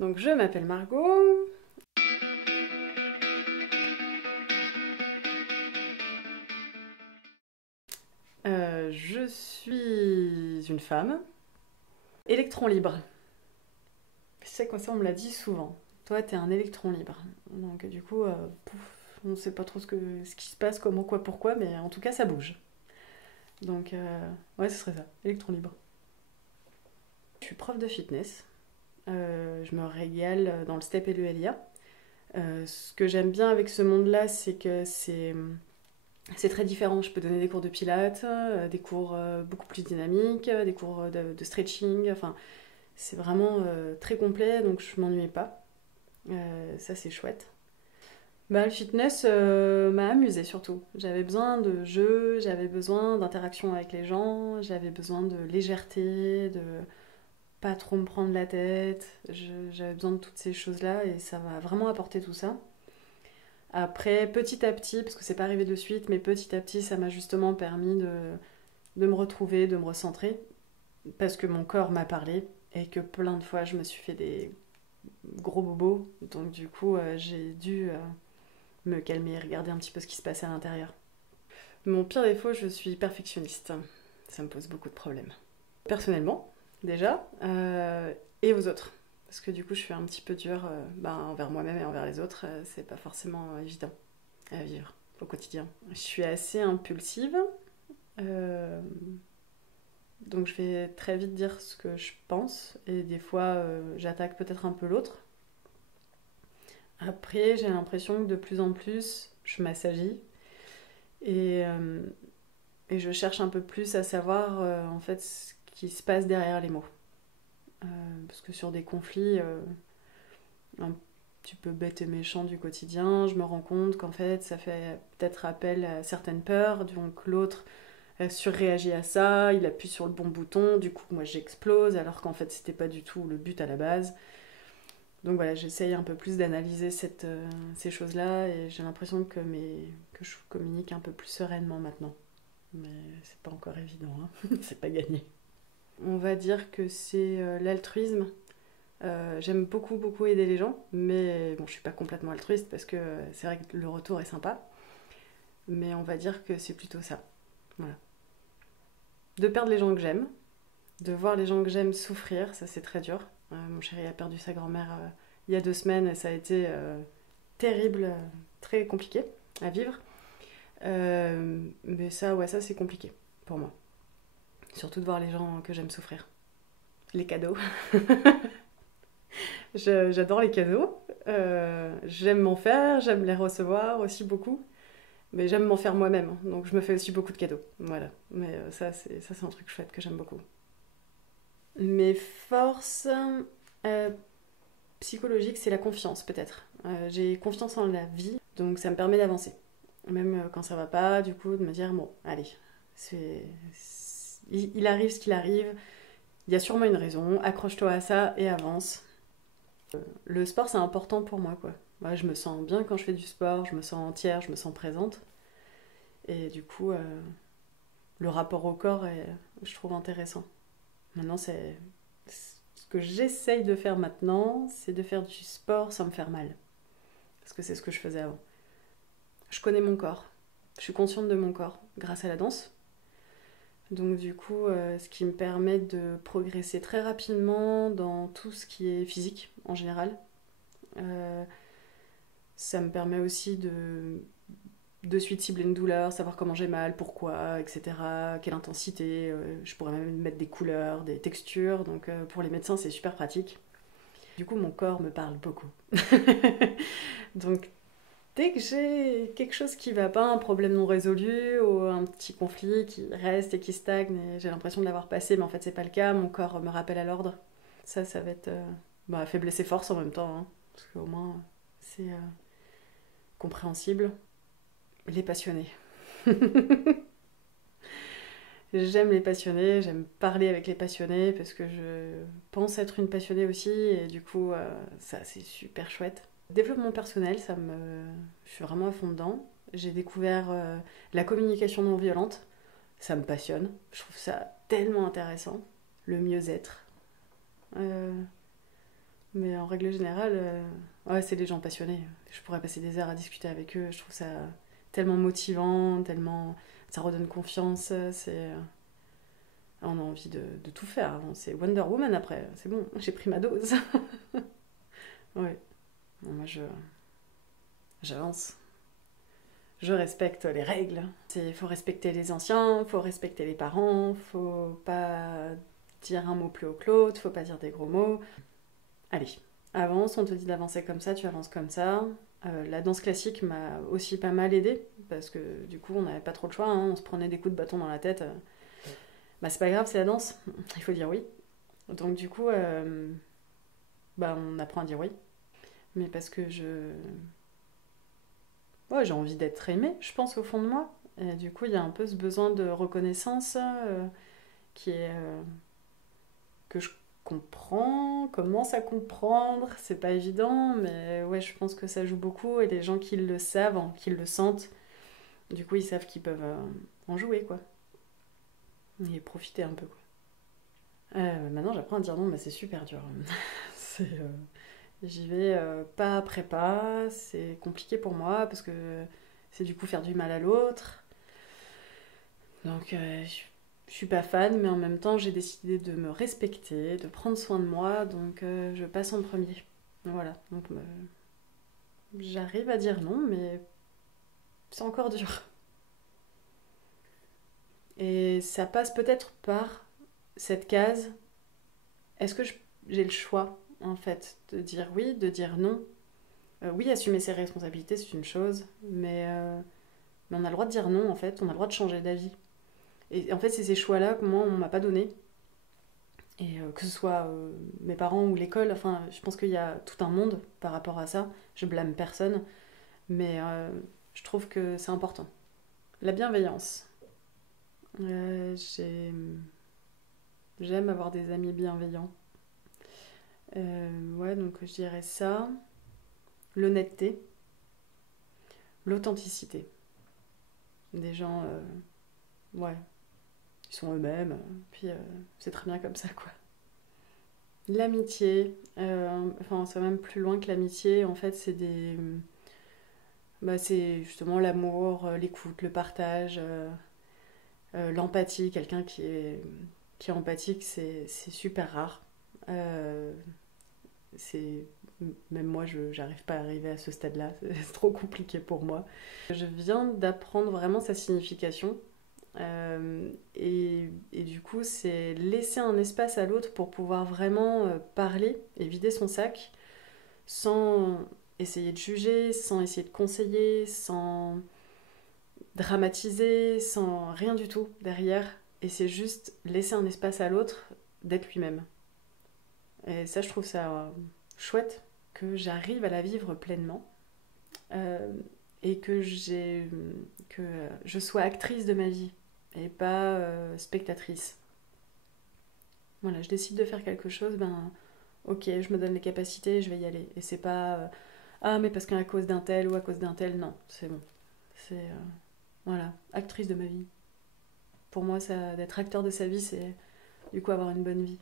Donc je m'appelle Margot. Je suis une femme. Électron libre. Je sais quoi ça, on me l'a dit souvent. Toi, t'es un électron libre. Donc du coup, on ne sait pas trop ce qui se passe, comment, quoi, pourquoi, mais en tout cas, ça bouge. Donc ouais, ce serait ça, électron libre. Je suis prof de fitness. Je me régale dans le step et le LIA. Ce que j'aime bien avec ce monde-là, c'est que c'est très différent. Je peux donner des cours de pilates, des cours beaucoup plus dynamiques, des cours de stretching. Enfin, c'est vraiment très complet, donc je m'ennuie pas. Ça, c'est chouette. Bah, le fitness m'a amusée surtout. J'avais besoin de jeu, j'avais besoin d'interaction avec les gens, j'avais besoin de légèreté, de pas trop me prendre la tête. J'avais besoin de toutes ces choses-là et ça m'a vraiment apporté tout ça. Après, petit à petit, parce que c'est pas arrivé de suite, mais petit à petit, ça m'a justement permis de me retrouver, de me recentrer, parce que mon corps m'a parlé et que plein de fois je me suis fait des gros bobos. Donc du coup, j'ai dû me calmer et regarder un petit peu ce qui se passait à l'intérieur. Mon pire défaut, je suis perfectionniste. Ça me pose beaucoup de problèmes. Personnellement, déjà, et aux autres. Parce que du coup, je suis un petit peu dure envers moi-même et envers les autres. C'est pas forcément évident à vivre au quotidien. Je suis assez impulsive. Euh, donc je vais très vite dire ce que je pense. Et des fois, j'attaque peut-être un peu l'autre. Après, j'ai l'impression que de plus en plus, je m'assagis. Et, euh, et je cherche un peu plus à savoir en fait ce qui se passe derrière les mots. Euh, Parce que sur des conflits un petit peu bêtes et méchants du quotidien, je me rends compte qu'en fait ça fait peut-être appel à certaines peurs, donc l'autre surréagit à ça, il appuie sur le bon bouton, du coup moi j'explose alors qu'en fait c'était pas du tout le but à la base. Donc voilà, j'essaye un peu plus d'analyser ces choses-là et j'ai l'impression que je communique un peu plus sereinement maintenant. Mais c'est pas encore évident, hein. C'est pas gagné. On va dire que c'est l'altruisme. J'aime beaucoup beaucoup aider les gens, mais bon, je suis pas complètement altruiste parce que c'est vrai que le retour est sympa, mais on va dire que c'est plutôt ça. Voilà. De perdre les gens que j'aime, de voir les gens que j'aime souffrir, ça c'est très dur. Mon chéri a perdu sa grand-mère il y a 2 semaines et ça a été terrible, très compliqué à vivre. Mais ça, ouais, ça c'est compliqué pour moi. Surtout de voir les gens que j'aime souffrir. Les cadeaux. J'adore les cadeaux. J'aime m'en faire, j'aime les recevoir aussi beaucoup. Mais j'aime m'en faire moi-même. Donc je me fais aussi beaucoup de cadeaux. Voilà. Mais ça, c'est un truc chouette que j'aime beaucoup. Mes forces psychologiques, c'est la confiance peut-être. J'ai confiance en la vie, donc ça me permet d'avancer. Même quand ça va pas, du coup, de me dire, bon, allez, il arrive ce qu'il arrive, il y a sûrement une raison, accroche-toi à ça et avance. Le sport, c'est important pour moi, quoi. Moi, je me sens bien quand je fais du sport, je me sens entière, je me sens présente. Et du coup, le rapport au corps est, je trouve intéressant. Maintenant, c'est ce que j'essaye de faire maintenant, c'est de faire du sport sans me faire mal. Parce que c'est ce que je faisais avant. Je connais mon corps. Je suis consciente de mon corps grâce à la danse. Donc du coup, ce qui me permet de progresser très rapidement dans tout ce qui est physique en général. Euh, Ça me permet aussi de suite cibler une douleur, savoir comment j'ai mal, pourquoi, etc. Quelle intensité. Je pourrais même mettre des couleurs, des textures. Donc pour les médecins, c'est super pratique. Du coup, mon corps me parle beaucoup. Donc dès que j'ai quelque chose qui va pas, un problème non résolu ou un petit conflit qui reste et qui stagne et j'ai l'impression de l'avoir passé, mais en fait c'est pas le cas, mon corps me rappelle à l'ordre. Ça va être faiblesse et force en même temps, hein, parce qu'au moins c'est compréhensible. Les passionnés. J'aime les passionnés, j'aime parler avec les passionnés parce que je pense être une passionnée aussi et du coup ça c'est super chouette. Développement personnel, je suis vraiment à fond dedans. J'ai découvert la communication non violente, ça me passionne. Je trouve ça tellement intéressant. Le mieux-être. Euh, Mais en règle générale, ouais, c'est des gens passionnés. Je pourrais passer des heures à discuter avec eux. Je trouve ça tellement motivant, tellement. Ça redonne confiance. On a envie de tout faire. Bon, c'est Wonder Woman après. C'est bon, j'ai pris ma dose. Ouais. Bon, moi, j'avance. Je respecte les règles. Il faut respecter les anciens, faut respecter les parents, faut pas dire un mot plus haut que l'autre, faut pas dire des gros mots. Allez, avance, on te dit d'avancer comme ça, tu avances comme ça. La danse classique m'a aussi pas mal aidée, parce que du coup on n'avait pas trop le choix, hein, on se prenait des coups de bâton dans la tête. Bah c'est pas grave, c'est la danse, il faut dire oui. Donc du coup, bah on apprend à dire oui. Mais parce que ouais, j'ai envie d'être aimée, je pense au fond de moi. Et du coup, il y a un peu ce besoin de reconnaissance qui est que je comprends, commence à comprendre. C'est pas évident, mais ouais, je pense que ça joue beaucoup. Et les gens qui le savent, qui le sentent, du coup, ils savent qu'ils peuvent en jouer, quoi. Et profiter un peu, quoi. Maintenant, j'apprends à dire non, mais c'est super dur. J'y vais pas après pas. C'est compliqué pour moi parce que c'est du coup faire du mal à l'autre. Donc, je suis pas fan, mais en même temps, j'ai décidé de me respecter, de prendre soin de moi, donc je passe en premier. Voilà, donc j'arrive à dire non, mais c'est encore dur. Et ça passe peut-être par cette case. Est-ce que j'ai le choix, en fait, de dire oui, de dire non? Oui, assumer ses responsabilités, c'est une chose, mais on a le droit de dire non, en fait, on a le droit de changer d'avis. Et en fait, c'est ces choix-là que moi, on m'a pas donné. Et que ce soit mes parents ou l'école, enfin, je pense qu'il y a tout un monde par rapport à ça. Je blâme personne, mais je trouve que c'est important. La bienveillance. J'aime avoir des amis bienveillants. Ouais, donc je dirais ça. L'honnêteté, l'authenticité. Des gens, ouais, ils sont eux-mêmes, puis c'est très bien comme ça, quoi. L'amitié, enfin, ça va même plus loin que l'amitié. En fait, c'est justement l'amour, l'écoute, le partage, l'empathie. Quelqu'un qui est empathique, c'est super rare. Euh, c'est Même moi, j'arrive pas à arriver à ce stade-là. C'est trop compliqué pour moi. Je viens d'apprendre vraiment sa signification. Et du coup, c'est laisser un espace à l'autre pour pouvoir vraiment parler et vider son sac sans essayer de juger, sans essayer de conseiller, sans dramatiser, sans rien du tout derrière. Et c'est juste laisser un espace à l'autre d'être lui-même. Et ça, je trouve ça chouette que j'arrive à la vivre pleinement euh, et que je sois actrice de ma vie et pas spectatrice. Voilà, je décide de faire quelque chose, ben ok, je me donne les capacités, je vais y aller. Et c'est pas ah mais parce qu'à cause d'un tel ou à cause d'un tel, non, c'est bon. C'est voilà, actrice de ma vie. Pour moi, ça, d'être acteur de sa vie, c'est du coup avoir une bonne vie.